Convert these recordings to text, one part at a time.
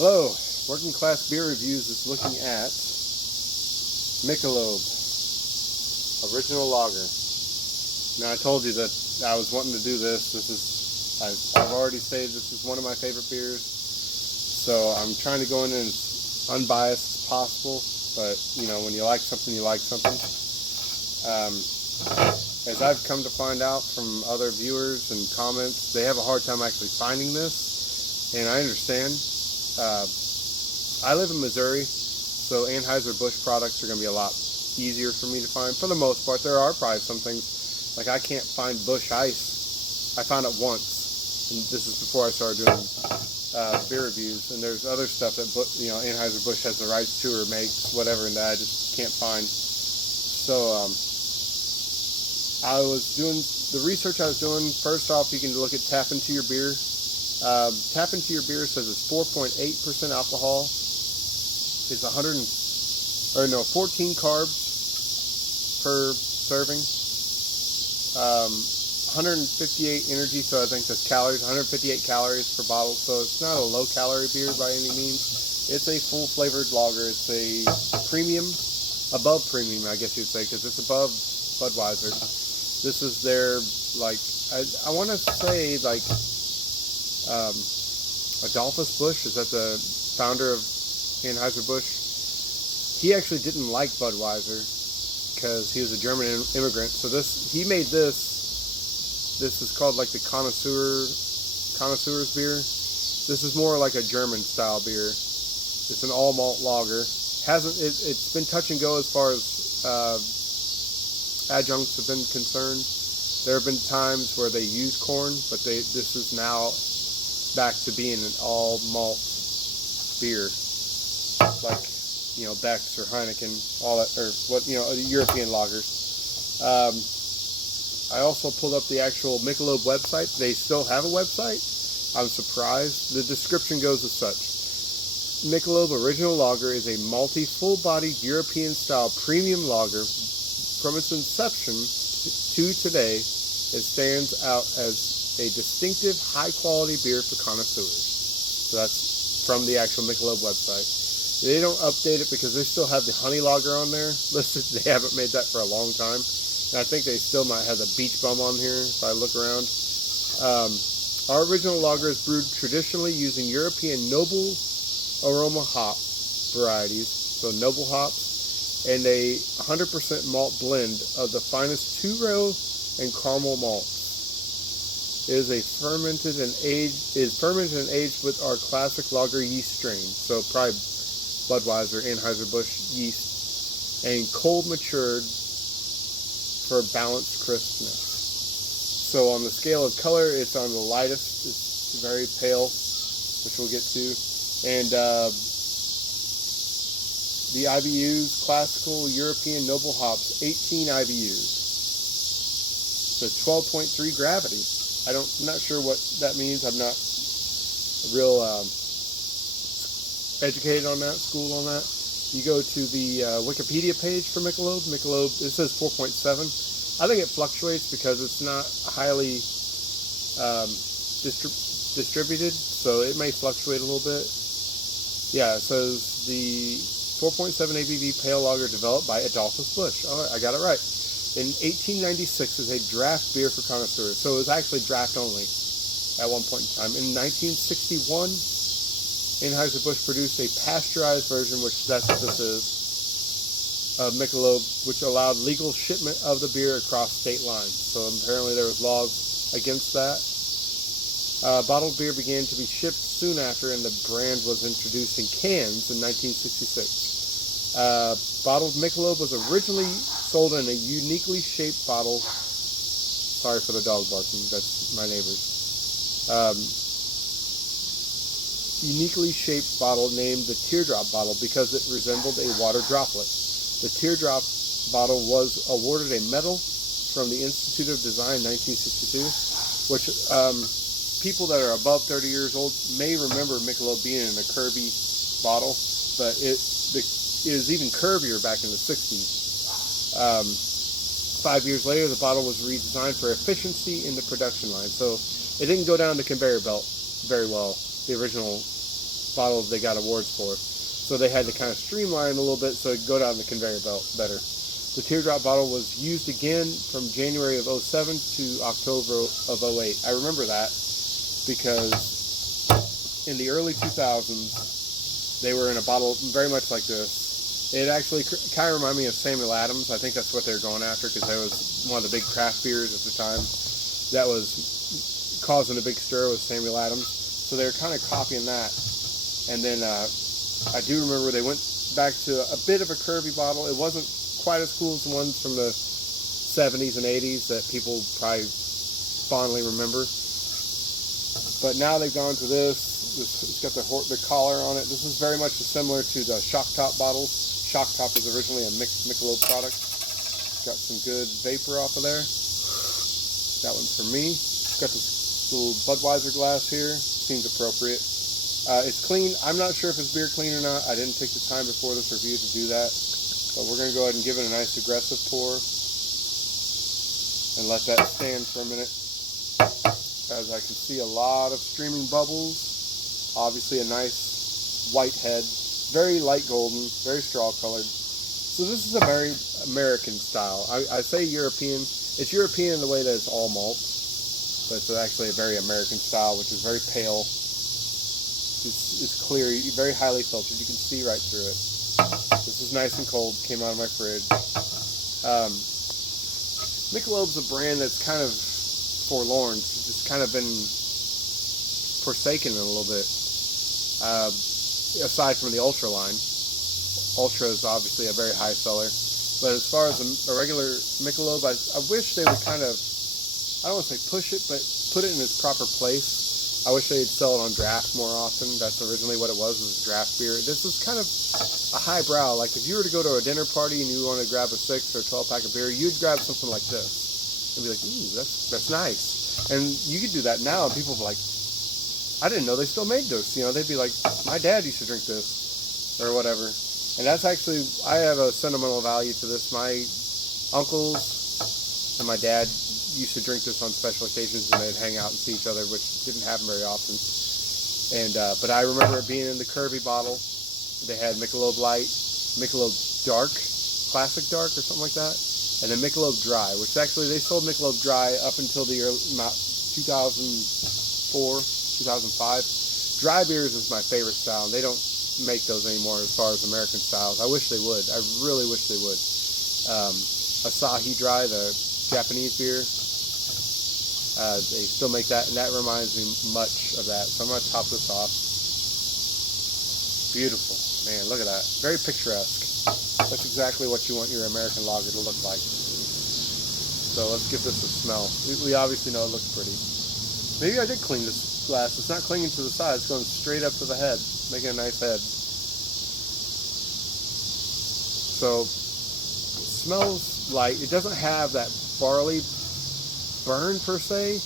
Hello, Working Class Beer Reviews is looking at Michelob Original Lager. Now I told you that I was wanting to do this. I've already stated this is one of my favorite beers. So I'm trying to go in as unbiased as possible. But you know, when you like something, you like something. As I've come to find out from other viewers and comments, they have a hard time actually finding this, and I understand. I live in Missouri, so Anheuser-Busch products are going to be a lot easier for me to find. For the most part, there are probably some things, like I can't find Busch Ice. I found it once, and this is before I started doing beer reviews, and there's other stuff that Anheuser-Busch has the rights to or makes, whatever, and that I just can't find. So I was doing the research I was doing. First off, you can look at Tap Into Your Beer. Tap Into Your Beer says it's 4.8% alcohol. It's 14 carbs per serving. 158 energy, so I think that's calories. 158 calories per bottle, so it's not a low-calorie beer by any means. It's a full-flavored lager. It's a premium, above premium, I guess you'd say, because it's above Budweiser. This is their, I want to say, Adolphus Busch, is that the founder of Anheuser-Busch? He actually didn't like Budweiser because he was a German immigrant. So he made this. This is called like the connoisseur's beer. This is more like a German style beer. It's an all malt lager. It's been touch and go as far as adjuncts have been concerned. There have been times where they use corn, but this is now back to being an all malt beer, like Beck's or Heineken, all that, or European lagers. I also pulled up the actual Michelob website. They still have a website. I'm surprised. The description goes as such: Michelob Original Lager is a malty, full-bodied European-style premium lager. From its inception to today, it stands out as a distinctive, high-quality beer for connoisseurs. So that's from the actual Michelob website. They don't update it because they still have the honey lager on there listed. They haven't made that for a long time. And I think they still might have the beach bum on here if I look around. Our original lager is brewed traditionally using European noble aroma hop varieties, so noble hops, and a 100% malt blend of the finest two-row and caramel malts. It is fermented and aged with our classic lager yeast strain, so probably Budweiser, Anheuser-Busch yeast, and cold matured for balanced crispness. So on the scale of color, it's on the lightest. It's very pale, which we'll get to, and the IBUs, classical European noble hops, 18 IBUs. So 12.3 gravity. I'm not sure what that means. I'm not real educated on that, schooled on that. You go to the Wikipedia page for Michelob. It says 4.7. I think it fluctuates because it's not highly distributed, so it may fluctuate a little bit. Yeah, it says the 4.7 ABV pale lager developed by Adolphus Busch. All right, I got it right. In 1896 is a draft beer for connoisseurs. So it was actually draft only at one point in time. In 1961, Anheuser-Busch produced a pasteurized version, which that's what this is, of Michelob, which allowed legal shipment of the beer across state lines. So apparently there was laws against that. Bottled beer began to be shipped soon after, and the brand was introduced in cans in 1966. Bottled Michelob was originally sold in a uniquely shaped bottle. Sorry for the dog barking, that's my neighbors. Uniquely shaped bottle named the teardrop bottle because it resembled a water droplet. The teardrop bottle was awarded a medal from the Institute of Design in 1962, which people that are above 30 years old may remember Michelob being in a curvy bottle, but it was even curvier back in the 60s. 5 years later, the bottle was redesigned for efficiency in the production line, so it didn't go down the conveyor belt very well, the original bottle they got awards for. So they had to kind of streamline a little bit so it could go down the conveyor belt better. The teardrop bottle was used again from January of 07 to October of 08. I remember that because in the early 2000s, they were in a bottle very much like this. It actually kind of reminded me of Samuel Adams. I think that's what they were going after because that was one of the big craft beers at the time that was causing a big stir with Samuel Adams. So they were kind of copying that. And then I do remember they went back to a bit of a curvy bottle. It wasn't quite as cool as the ones from the 70s and 80s that people probably fondly remember. But now they've gone to this. It's got the collar on it. This is very much similar to the Shock Top bottles. Shock Top was originally a Michelob product. Got some good vapor off of there. That one's for me. Got this little Budweiser glass here. Seems appropriate. It's clean. I'm not sure if it's beer clean or not. I didn't take the time before this review to do that. But we're going to go ahead and give it a nice aggressive pour. And let that stand for a minute. As I can see a lot of streaming bubbles. Obviously a nice white head. Very light golden. Very straw colored. So this is a very American style. I say European. It's European in the way that it's all malt. But it's actually a very American style, which is very pale. It's clear, very highly filtered. You can see right through it. This is nice and cold. Came out of my fridge. Michelob's a brand that's kind of forlorn. It's just kind of been forsaken a little bit. Aside from the Ultra line. Ultra is obviously a very high seller. But as far as a regular Michelob, I wish they would kind of, I don't want to say push it, but put it in its proper place. I wish they'd sell it on draft more often. That's originally what it was draft beer. This is kind of a highbrow. Like if you were to go to a dinner party and you want to grab a 6 or 12 pack of beer, you'd grab something like this and be like, ooh, that's nice. And you could do that now, and people would be like, I didn't know they still made this. You know, they'd be like, my dad used to drink this or whatever. And that's actually, I have a sentimental value to this. My uncles and my dad used to drink this on special occasions, and they'd hang out and see each other, which didn't happen very often. And but I remember it being in the curvy bottle. They had Michelob Light, Michelob Dark, Classic Dark, or something like that, and then Michelob Dry, which actually they sold Michelob Dry up until the early, about 2004, 2005. Dry beers is my favorite style, and they don't make those anymore as far as American styles. I wish they would. I really wish they would. Asahi Dry, the Japanese beer, they still make that, and that reminds me much of that. So I'm going to top this off. Beautiful. Man, look at that. Very picturesque. That's exactly what you want your American lager to look like. So let's give this a smell. We obviously know it looks pretty. Maybe I did clean this glass. It's not clinging to the side. It's going straight up to the head, making a nice head. So it smells light. It doesn't have that barley burn per se.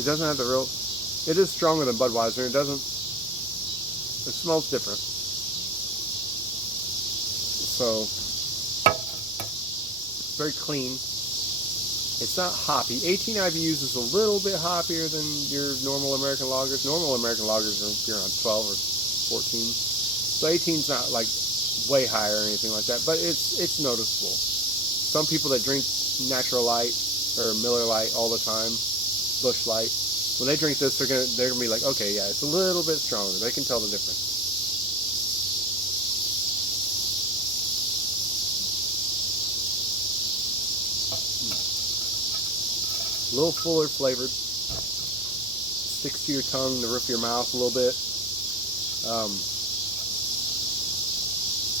It doesn't have the real. It is stronger than Budweiser. It doesn't. It smells different. So very clean. It's not hoppy. 18 IBUs is a little bit hoppier than your normal American lagers. Normal American lagers are around 12 or 14. So 18's not like way higher or anything like that, but it's noticeable. Some people that drink Natural Light or Miller Lite all the time, Busch Light, when they drink this, they're gonna be like, okay, yeah, it's a little bit stronger. They can tell the difference. A little fuller flavored. Sticks to your tongue, the roof of your mouth a little bit.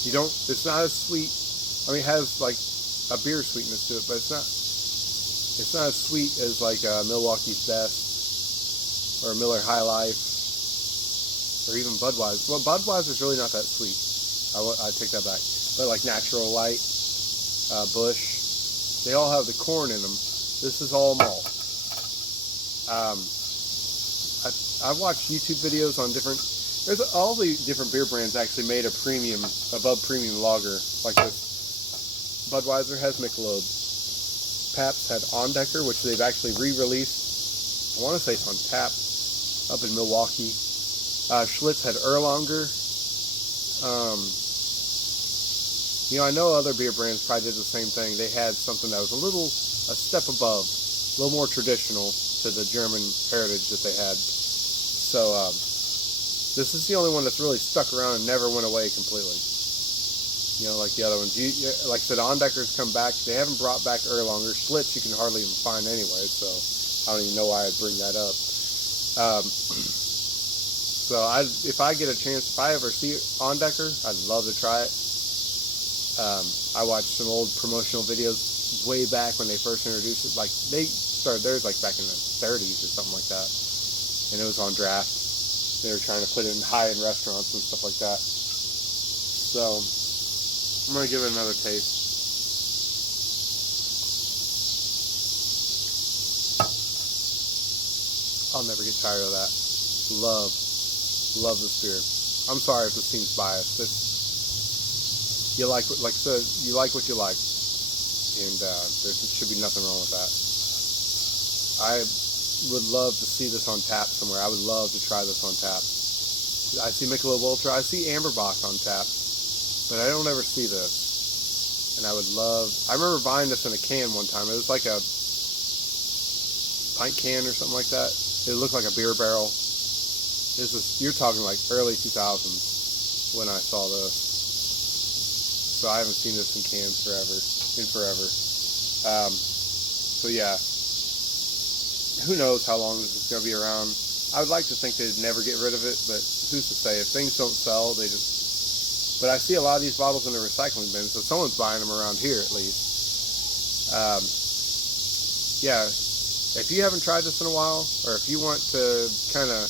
It's not as sweet. I mean, it has like a beer sweetness to it, but it's not as sweet as like Milwaukee's Best or Miller High Life or even Budweiser. Well, Budweiser's really not that sweet. I take that back. But like Natural Light, Busch, they all have the corn in them. This is all malt. I've watched YouTube videos on different. All the different beer brands actually made a premium, above premium lager like this. Budweiser has Michelob. Pabst had Ondecker, which they've actually re-released. I want to say it's on tap up in Milwaukee. Schlitz had Erlanger. I know other beer brands probably did the same thing. They had something that was a step above, a little more traditional to the German heritage that they had. So this is the only one that's really stuck around and never went away completely. Like the other ones. Like I said, Ondecker's come back. They haven't brought back Erlanger. Schlitz you can hardly even find anyway, so I don't even know why I'd bring that up. So if I get a chance, if I ever see Ondecker, I'd love to try it. I watched some old promotional videos way back when they first introduced it. Like they started theirs like back in the 30s or something like that, and it was on draft. They were trying to put it in high-end restaurants and stuff like that. So I'm gonna give it another taste. I'll never get tired of that. Love this beer. I'm sorry if this seems biased. You like I said, you like what you like, and there should be nothing wrong with that. I would love to see this on tap somewhere. I would love to try this on tap. I see Michelob Ultra. I see Amberbach on tap, but I don't ever see this. And I remember buying this in a can one time. It was like a pint can or something like that. It looked like a beer barrel. You're talking like early 2000s when I saw this. So I haven't seen this in cans forever. So yeah, who knows how long this is going to be around. I would like to think they'd never get rid of it, but who's to say? If things don't sell, but I see a lot of these bottles in the recycling bin, so someone's buying them around here at least. Yeah, if you haven't tried this in a while, or if you want to kind of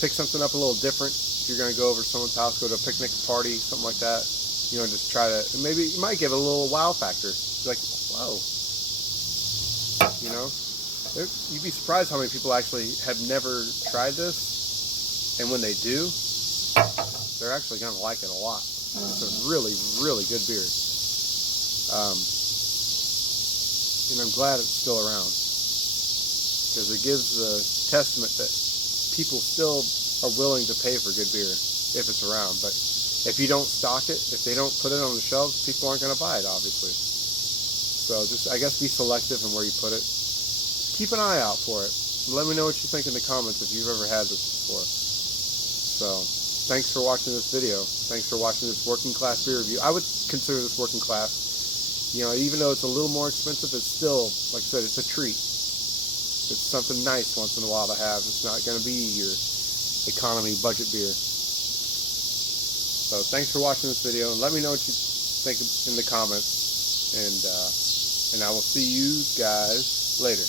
pick something up a little different, if you're going to go over to someone's house, go to a picnic party, something like that, just try to, maybe you might give it a little wow factor. Like, whoa. You'd be surprised how many people actually have never tried this, and when they do, they're actually going to like it a lot. It's a really, really good beer. And I'm glad it's still around, because it gives a testament that people still are willing to pay for good beer if it's around. But if you don't stock it, if they don't put it on the shelves, people aren't going to buy it, obviously. So just, I guess, be selective in where you put it. Keep an eye out for it. Let me know what you think in the comments if you've ever had this before. So, thanks for watching this video. Thanks for watching this working class beer review. I would consider this working class. Even though it's a little more expensive, it's still, like I said, it's a treat. It's something nice once in a while to have. It's not going to be your economy budget beer. So thanks for watching this video, and let me know what you think in the comments, and I will see you guys later.